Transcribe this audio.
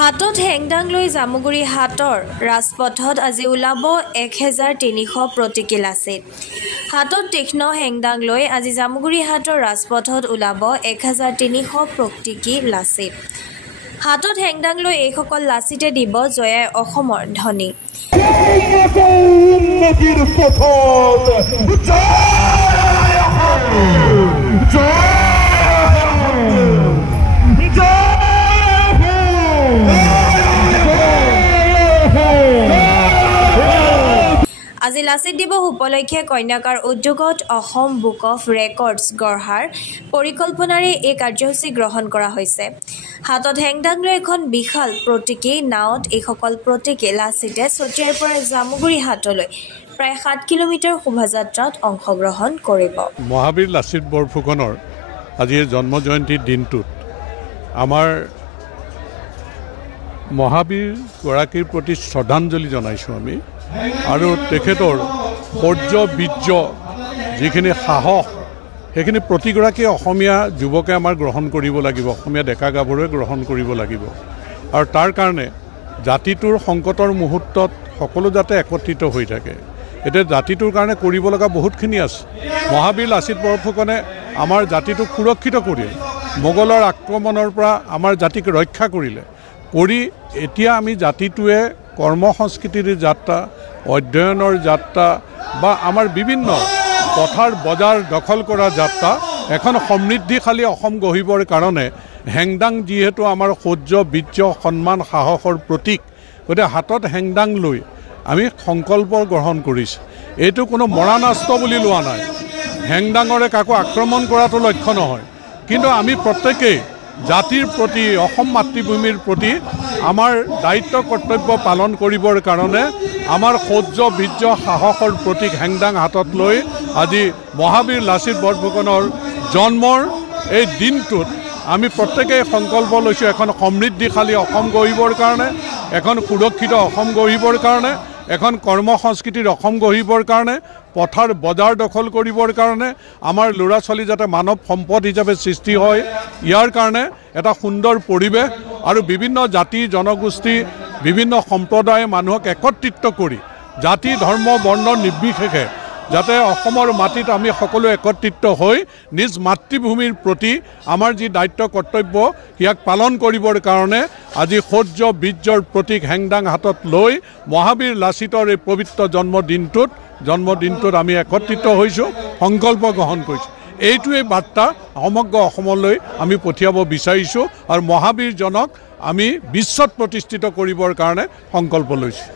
হাতত হেংদাং লৈ জামুগুৰি হাটৰ ৰাজপথত আজি ওলাব 1300 প্ৰতীকী লাচিত। হাতত তীক্ষ্ণ হেংদাং লৈ আজি জামুগুৰি হাটৰ ৰাজপথত ওলাব 1300 প্ৰতীকী লাচিত। হাতত হেংদাং লৈ এইসকল লাচিতে দিব জয়াই অসমৰ ধ্বনি। আজি লাচিত দিৱস উপলক্ষে কন্যাকাৰ উদ্যোগত অসম বুক অফ ৰেকৰ্ডছ গঢ়াৰ পৰিকল্পনাৰে এই কাৰ্যসূচী গ্ৰহণ কৰা হৈছে। হাতত হেংদাং লৈ এখন বিশাল প্ৰতীকী নাৱত এইসকল প্ৰতীকী লাচিতে চতিয়াৰ পৰা জামুগুৰি হাটলৈ প্ৰায় 7 কিলোমিটাৰ শোভাযাত্ৰাত অংশগ্ৰহণ কৰিব। মহাবীৰ লাচিত বৰফুকনৰ আজিৰ জন্ম জয়ন্তীৰ দিনটোত আমাৰ মহাবীৰ গৰাকীৰ প্ৰতি শ্ৰদ্ধাঞ্জলি জনাইছোঁ আমি। আৰু তেখেতৰ শৌৰ্য বীৰ্য যিখিনি সাহস সেইখিনি প্ৰতিগৰাকী অসমীয়া যুৱকে আমাৰ গ্ৰহণ কৰিব লাগিব, অসমীয়া ডেকা গাভৰুৱে গ্ৰহণ কৰিব লাগিব। আৰু তাৰ কাৰণে জাতিটোৰ সংকটৰ মুহূৰ্তত সকলো যাতে একত্ৰিত হৈ থাকে। এতিয়া জাতিটোৰ কাৰণে কৰিব লগা বহুতখিনি আছে। মহাবীৰ লাচিত বৰফুকনে আমাৰ জাতিটোক সুৰক্ষিত কৰিলে, মোগলৰ আক্ৰমণৰ পৰা আমাৰ জাতিক ৰক্ষা কৰিলে। এতিয়া আমি জাতিটোৱে কৰ্ম সংস্কৃতিৰ যাত্ৰা, অধ্যয়নৰ যাত্ৰা বা আমাৰ বিভিন্ন পথাৰ বজাৰ দখল কৰা যাত্ৰা, এখন সমৃদ্ধিশালী অসম গঢ়িবৰ কাৰণে হেংদাং যিহেতু আমাৰ শৌৰ্য বীৰ্য সন্মান সাহসৰ প্ৰতীক, গতিকে হাতত হেংদাং লৈ আমি সংকল্প গ্ৰহণ কৰিছোঁ। এইটো কোনো মৰাণাস্ত্ৰ বুলি লোৱা নাই। হেংদাঙৰে কাকো আক্ৰমণ কৰাটো লক্ষ্য নহয়, কিন্তু আমি প্ৰত্যেকেই জাতিৰ প্ৰতি, অসম মাতৃভূমিৰ প্ৰতি আমাৰ দায়িত্ব কৰ্তব্য পালন কৰিবৰ কাৰণে আমাৰ শৌৰ্য বীৰ্য সাহসৰ প্ৰতীক হেংদাং হাতত লৈ আজি মহাবীৰ লাচিত বৰফুকনৰ জন্মৰ এই দিনটোত আমি প্ৰত্যেকেই সংকল্প লৈছোঁ এখন সমৃদ্ধিশালী অসম গঢ়িবৰ কাৰণে, এখন সুৰক্ষিত অসম গঢ়িবৰ কাৰণে, এখন কৰ্ম সংস্কৃতিৰ অসম গঢ়িবৰ কাৰণে, পথাৰ বজাৰ দখল কৰিবৰ কাৰণে, আমাৰ ল'ৰা ছোৱালী যাতে মানৱ সম্পদ হিচাপে সৃষ্টি হয়, ইয়াৰ কাৰণে এটা সুন্দৰ পৰিৱেশ আৰু বিভিন্ন জাতি জনগোষ্ঠী বিভিন্ন সম্প্ৰদায়ে মানুহক একত্ৰিত কৰি জাতি ধৰ্ম বৰ্ণ নিৰ্বিশেষে যাতে অসমৰ মাটিত আমি সকলো একত্ৰিত হৈ নিজ মাতৃভূমিৰ প্ৰতি আমাৰ যি দায়িত্ব কৰ্তব্য ইয়াক পালন কৰিবৰ কাৰণে আজি শৌৰ্য বীৰ্যৰ প্ৰতীক হেংদাং হাতত লৈ মহাবীৰ লাচিতৰ এই পবিত্ৰ জন্মদিনটোত আমি একত্ৰিত হৈছোঁ, সংকল্প গ্ৰহণ কৰিছোঁ। এইটোৱেই বাৰ্তা সমগ্ৰ অসমলৈ আমি পঠিয়াব বিচাৰিছোঁ আৰু মহাবীৰজনক আমি বিশ্বত প্ৰতিষ্ঠিত কৰিবৰ কাৰণে সংকল্প লৈছোঁ।